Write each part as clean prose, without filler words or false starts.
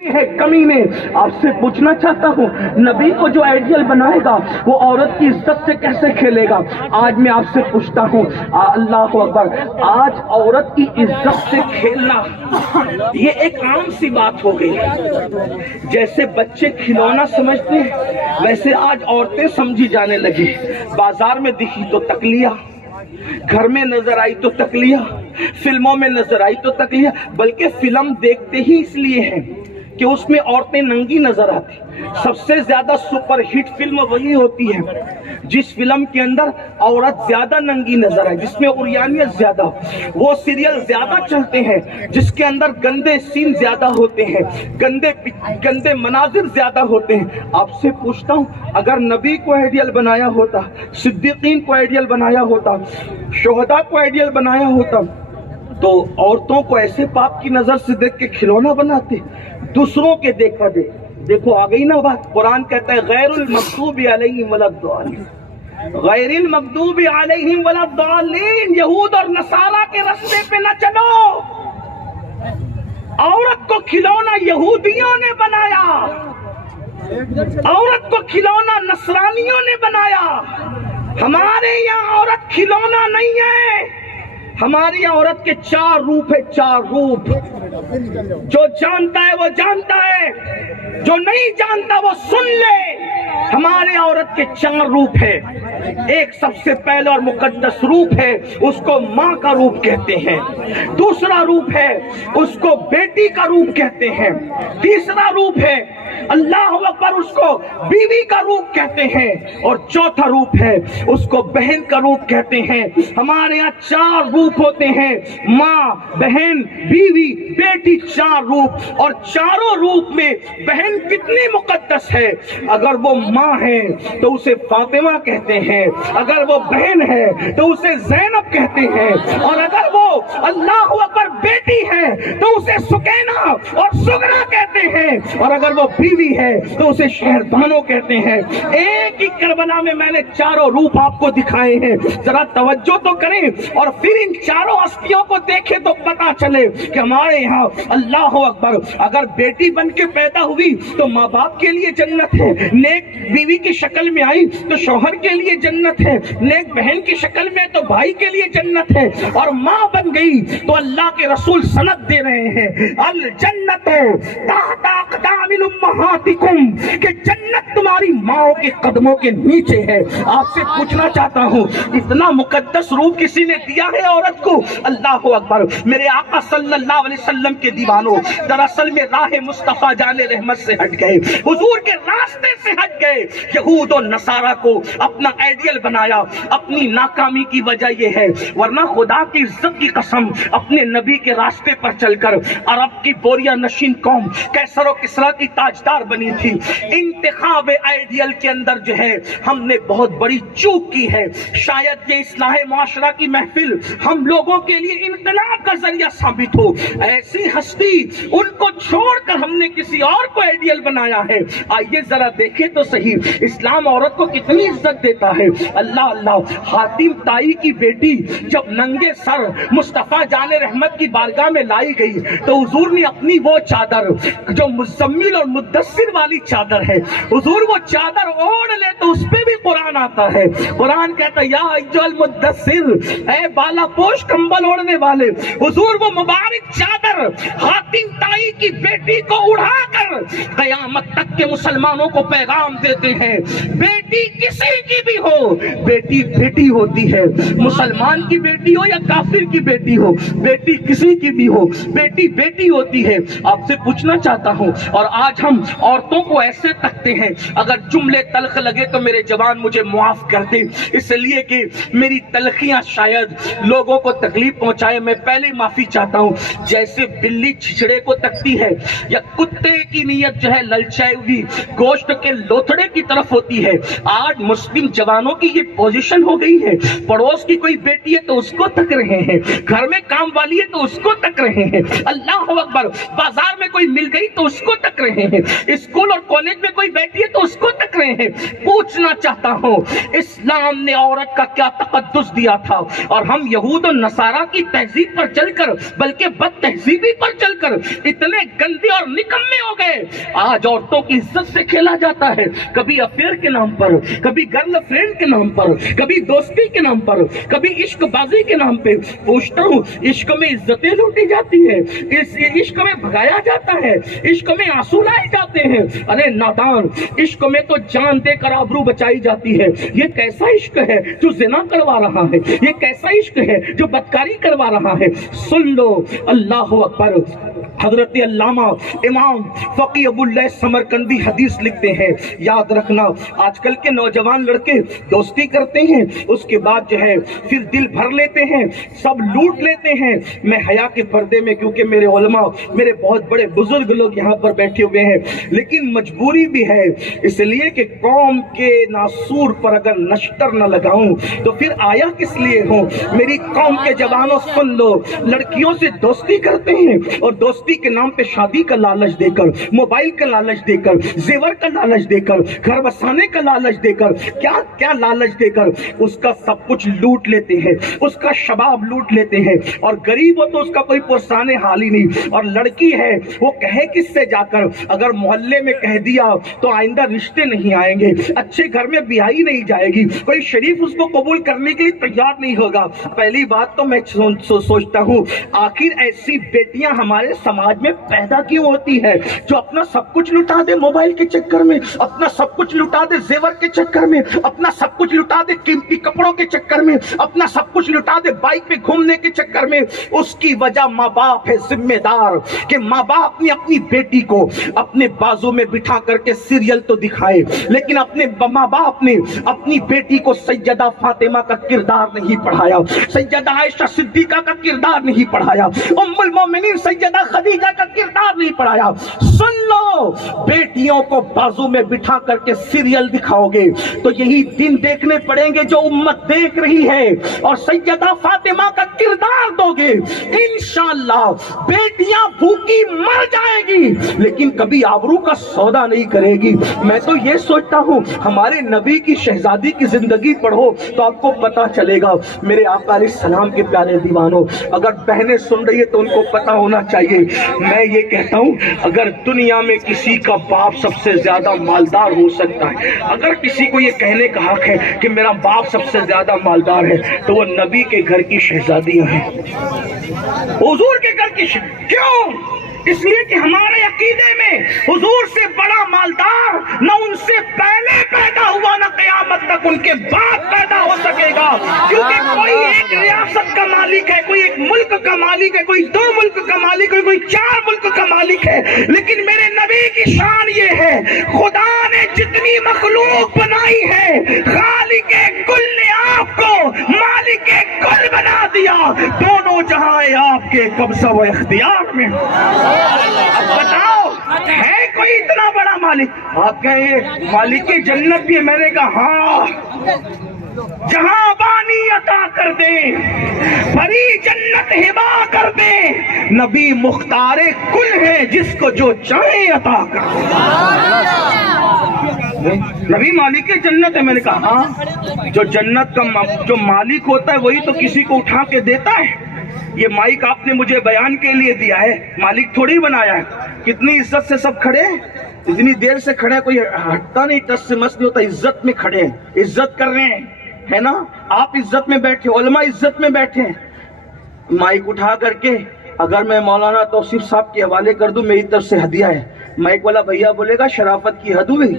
ہے کمینے. آپ سے پوچھنا چاہتا ہوں نبی کو جو آئیڈیل بنائے گا وہ عورت کی عزت سے کیسے کھیلے گا؟ آج میں آپ سے پوچھتا ہوں اللہ اکبر، آج عورت کی عزت سے کھیلنا یہ ایک عام سی بات ہو گئی. جیسے بچے کھلونا سمجھتے ہیں ویسے آج عورتیں سمجھی جانے لگی. بازار میں دکھی تو تکلیہ، گھر میں نظر آئی تو تکلیہ، فلموں میں نظر آئی تو تکلیہ. بلکہ فلم دیکھتے ہی اس لیے ہیں کہ اس میں عورتیں ننگی نظر آتی. سب سے زیادہ سپر ہٹ فلم وہی ہوتی ہے جس فلم کے اندر عورت زیادہ ننگی نظر آئے، جس میں عریانیت زیادہ ہو. وہ سیریل زیادہ چلتے ہیں جس کے اندر گندے سین زیادہ ہوتے ہیں، گندے مناظر زیادہ ہوتے ہیں. آپ سے پوچھتا ہوں اگر نبی کو آئیڈیل بنایا ہوتا، صدیقین کو آئیڈیل بنایا ہوتا، شہداء کو آئیڈیل بنایا ہوتا تو عورتوں کو ایسے پاپ کی نظر سے دیکھ کے کھلونا بناتے؟ دوسروں کے دیکھا دیکھو آ گئی نا بات. قرآن کہتا ہے غیر المغضوب علیہم ولا الضالین، غیر المغضوب علیہم ولا الضالین. یہود اور نصارہ کے راستے پہ نہ چلو. عورت کو کھلونا یہودیوں نے بنایا، عورت کو کھلونا نصرانیوں نے بنایا. ہمارے یہاں عورت کھلونا نہیں ہے. ہماری عورت کے 4 روپ ہے، 4 روپ. جو جانتا ہے وہ جانتا ہے، جو نہیں جانتا وہ سن لے. ہمارے عورت کے 4 روپ ہے. ایک سب سے پہلا اور مقدس روپ ہے، اس کو ماں کا روپ کہتے ہیں. دوسرا روپ ہے اس کو بیٹی کا روپ کہتے ہیں. تیسرا روپ ہے اللہ اکبر اس کو بیوی کا روپ کہتے ہیں. اور چوتھا روپ ہے اس کو بہن کا روپ کہتے ہیں. ہمارے یہاں 4 روپ ہوتے ہیں، ماں، بہن، بیوی، بیٹی. 4 روپ. اور چاروں روپ میں بہن کتنی مقدس ہے. اگر وہ ماں ہے تو اسے فاطمہ کہتے ہیں، اگر وہ بہن ہے تو اسے زینب کہتے ہیں، اور اگر وہ اللہ اکبر بیٹی ہے تو اسے سکینہ اور سگنا کہتے ہیں، اور اگر وہ بیوی ہے تو اسے شہربانو کہتے ہیں. ایک ہی کربلا میں میں نے 4 روپ آپ کو دکھائے ہیں. ذرا توجہ تو کریں اور پھر ان 4 ہستیوں کو دیکھیں تو پتا چلے کہ ہمارے یہاں اللہ اکبر اگر بیٹی بن کے پیدا ہوئی تو ماں باپ کے لیے جنت ہے، نیک بیوی کی شکل میں آئی تو شوہر کے لیے جنت ہے، نیک بہن کی شکل میں تو بھائی کے لیے جنت ہے، اور ماں بن گئی تو اللہ کے رسول سند دے رہے ہیں الجنت تحت اقدام امہاتکم، کہ جنت تمہاری ماں کے قدموں کے نیچے ہے. آپ سے پوچھنا چاہتا ہوں اتنا مقدس روپ کسی نے دیا ہے عورت کو؟ اللہ اکبر. میرے آقا صلی اللہ علیہ وسلم کے دیوانوں دراصل میں راہ مصطفیٰ جان رحمت سے ہٹ گئے، حضور کے راستے سے ہٹ گئے. یہود اور نصارہ کو اپنا آئیڈیل بنایا. اپنی ناکامی کی وجہ یہ ہے، ورنہ خدا کی عزت کی قسم اپنے نبی کے راستے پر چل کر عرب کی بوریا نشین قوم کیسر و کسریٰ کی تاجدار بنی تھی. انتخاب آئیڈیل کے اندر جو ہے ہم نے بہت بڑی چوک کی ہے. شاید یہ اصلاح معاشرہ کی محفل ہم لوگوں کے لیے انقلاب کا ذریعہ ثابت ہو. ایسی ہستی ان کو چھوڑ کر ہم نے کسی اور کو آئیڈیل بنایا ہے. آئیے ذرا دیکھیں تو صحیح اسلام عورت کو کتنی عزت دیتا ہے. اللہ اللہ. حاتم طائی کی بیٹی جب ننگے سر مصطفیٰ جان رحمت کی بارگاہ میں لائی گئی تو حضور نے اپنی وہ چادر جو مزمل اور مدثر والی چادر ہے، حضور وہ چادر اوڑھ لے تو اس پہ بھی قرآن آتا ہے. قرآن کہتا ہے یا ایھا المدثر، اے بالا پوش کمبل اوڑھنے والے. حضور وہ مبارک چادر حاتم طائی کی بیٹی کو اڑا کر قیامت تک کے مسلمانوں کو پیغام دیتے ہیں بیٹی کسی کی بھی ہو، بیٹی بیٹی ہوتی ہے. مسلمان کی بیٹی ہو یا کافر کی بیٹی ہو، بیٹی کسی کی بھی ہو، بیٹی بیٹی ہوتی ہے. آپ سے پوچھنا چاہتا ہوں، اور آج ہم عورتوں کو ایسے تکتے ہیں، اگر جملے تلخ لگے تو میرے جوان مجھے معاف کر دے، اس لیے کہ میری تلخیاں شاید لوگوں کو تکلیف پہنچائے. میں پہلے معافی چاہتا ہوں. جیسے بلی چھچڑے کو تکتی ہے یا کتے کی نیت جو ہے للچائی ہوئی گوشت کے لوتھڑے کی طرف ہوتی ہے، آج مسلم جوانوں کی یہ پوزیشن ہو گئی ہے. پڑوس کی کوئی بیٹی ہے تو اس کو تک رہے ہیں، گھر میں کام والی ہے تو اس کو تک رہے ہیں. اللہ اکبر. بازار میں کوئی مل گئی تو اس کو تک رہے ہیں، اسکول اور کالج میں کوئی بیٹھی ہے تو اس کو تک رہے ہیں. پوچھنا چاہتا ہوں اسلام نے عورت کا کیا تقدس دیا تھا، اور ہم یہود و نصارہ کی تہذیب پر چل کر بلکہ بد تہذیبی پر چل کر اتنے گندے اور نکمے ہو گئے آج عورتوں کی عزت سے کھیلا جاتا ہے، کبھی افیئر کے نام پر، کبھی گرل فرینڈ کے نام پر، کبھی دوستی کے نام پر، کبھی عشق بازی کے نام پہ۔ پوچھتا ہوں، عشق میں عزتیں لوٹی جاتی ہے، اس عشق میں بھگایا جاتا ہے، عشق میں آنسو لائے جاتے ہیں۔ ارے نادان، عشق میں تو جان دے کر آبرو بچائی جاتی ہے۔ یہ کیسا عشق ہے جو زنا کروا رہا ہے؟ یہ کیسا عشق ہے جو بدکاری کروا رہا ہے؟ سن لو، اللہ اکبر۔ حضرت علامہ امام فقی ابو اللہ سمرقندی حدیث لکھتے ہیں، یاد رکھنا آج کل کے نوجوان لڑکے دوستی کرتے ہیں، اس کے بعد جو ہے پھر دل بھر لیتے ہیں، سب لوٹ لیتے ہیں۔ میں حیا کے پردے میں، کیونکہ میرے علماء، میرے بہت بڑے بزرگ لوگ یہاں پر بیٹھے ہوئے ہیں، لیکن مجبوری بھی ہے، اس لیے کہ قوم کے ناسور پر اگر نشتر نہ لگاؤں تو پھر آیا کس لیے ہوں؟ میری قوم کے جوانوں سن لو، لڑکیوں سے دوستی کرتے ہیں اور دوستی کے نام پہ شادی کا لالچ دے کر، موبائل کا لالچ دے کر، زیور کا لالچ دے کر، گھر بسانے کا لالچ دے کر، کیا کیا لالچ دے کر اس کا سب کچھ لوٹ لیتے ہیں، اس کا شباب لوٹ لیتے ہیں، اور غریب ہو تو اس کا کوئی پرسانے حال ہی نہیں، اور لڑکی ہے وہ کہے کس سے جا کر؟ اگر محلے میں کہہ دیا تو آئندہ رشتے نہیں آئیں گے، اچھے گھر میں بیاہی نہیں جائے گی، کوئی شریف اس کو قبول کرنے کے لیے تیار نہیں ہوگا۔ پہلی بات تو میں سوچتا ہوں، آخر ایسی بیٹیاں ہمارے سماج میں پیدا کیوں ہوتی ہے جو اپنا سب کچھ لٹا دے موبائل کے چکر میں، اپنا سب کچھ لٹا دے زیور کے چکر میں، اپنا سب کچھ لٹا دے قیمتی کپڑوں کے چکر میں، اپنا سب کچھ لٹا دے بائک پہ گھومنے کے چکر میں؟ اس کی وجہ ماں باپ ہے ذمہ دار، کہ ماں باپ نے اپنی بیٹی کو اپنے بازو میں بٹھا کر کے سیریل تو دکھائے، لیکن اپنے ماں باپ نے اپنی بیٹی کو سیدہ فاطمہ کا کردار نہیں پڑھایا، سیدہ عائشہ صدیقہ کا کردار نہیں پڑھایا، ام المومنین سیدہ خدیجہ کا کردار نہیں پڑھایا۔ سن لو، بیٹیوں کو بازو میں بٹھا کر کے سیریل دکھاؤ گے تو یہی دن دیکھنے پڑیں گے جو امت دیکھ رہی ہے، اور سیدہ فاطمہ کا کردار دو گے، انشاءاللہ بیٹیاں بھوکی مر جائے گی لیکن کبھی آبرو کا سودا نہیں کرے گی۔ میں تو یہ سوچتا ہوں، ہمارے نبی کی شہزادی کی زندگی پڑھو تو آپ کو پتا چلے گا۔ میرے آقا علیہ السلام کے پیارے دیوانوں، اگر بہنیں سن رہی ہے تو ان کو پتا ہونا چاہیے، میں یہ کہتا ہوں، اگر دنیا میں کسی کا باپ سب سے زیادہ مالدار ہو سکتا ہے، اگر کسی کو یہ کہنے کا حق ہے کہ میرا باپ سب سے زیادہ مالدار ہے، تو وہ نبی کے گھر کی شہزادیاں ہیں، حضور کے گھر کی کیوں؟ اس لیے کہ ہمارے عقیدے میں حضور سے بڑا مالدار نہ ان سے پہلے پیدا ہوا، نہ قیامت تک ان کے بعد پیدا ہو سکے گا، کیونکہ کوئی ایک ریاست کا مالک ہے، کوئی ایک ملک کا مالک ہے، کوئی 2 ملک کا مالک ہے، کوئی 4 ملک کا مالک ہے، لیکن میرے نبی کی شان یہ ہے، خدا نے جتنی مخلوق بنائی ہے، خالق کل نے آپ کو مالک کل بنا دیا، دونوں جہاں آپ کے قبضہ و اختیار میں۔ اب بتاؤ، ہے کوئی اتنا بڑا مالک؟ آپ کہیں مالک جنت بھی ہے؟ میں نے کہا ہاں، جہاں بانی عطا کر دے، بڑی جنت ہبا کر دے، نبی مختار کل ہے، جس کو جو چاہے عطا کر دے۔ نبی مالک جنت ہے؟ میں نے کہا ہاں، جو جنت کا جو مالک ہوتا ہے وہی تو کسی کو اٹھا کے دیتا ہے۔ یہ مائک آپ نے مجھے بیان کے لیے دیا ہے، مالک تھوڑی بنایا ہے۔ کتنی عزت سے سب کھڑے ہیں، اتنی دیر سے کھڑے ہیں، کوئی ہٹتا نہیں، ٹس سے مس نہیں ہوتا، عزت میں کھڑے ہیں، عزت کر رہے ہیں، ہے نا؟ آپ عزت میں بیٹھے، علماء عزت میں بیٹھے ہیں۔ مائک اٹھا کر کے اگر میں مولانا توصیف صاحب کے حوالے کر دوں، میری طرف سے ہدیہ ہے، مائک والا بھیا بولے گا شرافت کی حد ہوئی،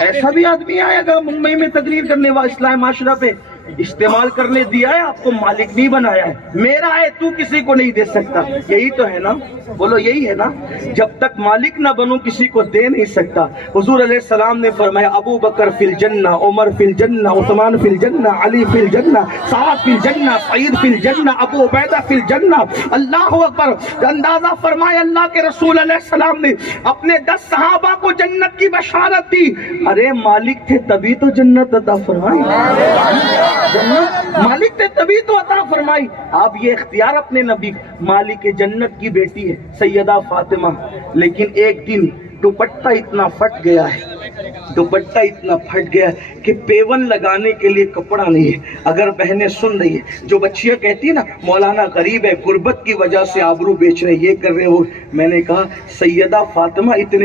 ایسا بھی آدمی آئے گا ممبئی میں تقریر کرنے والا اصلاح معاشرہ پہ؟ استعمال کرنے دیا ہے، آپ کو مالک نہیں بنایا ہے، میرا ہے تو کسی کو نہیں دے سکتا، یہی تو ہے نا؟ بولو یہی ہے نا؟ جب تک مالک نہ بنو کسی کو دے نہیں سکتا۔ حضور علیہ السلام نے فرمایا ابو بکر فی الجنہ، عمر فی الجنہ، عثمان فی الجنہ، علی فی الجنہ، سعد فی الجنہ، سعید فی الجنہ، ابو عبیدہ فی الجنہ۔ اللہ اکبر! اندازہ فرمایا اللہ کے رسول علیہ السلام نے اپنے 10 صحابہ کو جنت کی بشارت دی۔ ارے مالک تھے تبھی تو جنت عطا فرمائی، جنت مالک تھے تبھی تو عطا فرمائی۔ آپ یہ اختیار اپنے نبی، مالک جنت کی بیٹی ہے سیدہ فاطمہ، لیکن ایک دن دوپٹہ اتنا پھٹ گیا ہے، دوپٹہ اتنا پھٹ گیا ہے کہ پیون لگانے کے لیے کپڑا نہیں ہے۔ اگر بہنیں سن رہی ہے، جو بچیاں کہتی ہیں نا مولانا غریب ہے، غربت کی وجہ سے آبرو بیچ رہے، یہ کر رہے ہو، میں نے کہا سیدہ فاطمہ اتنے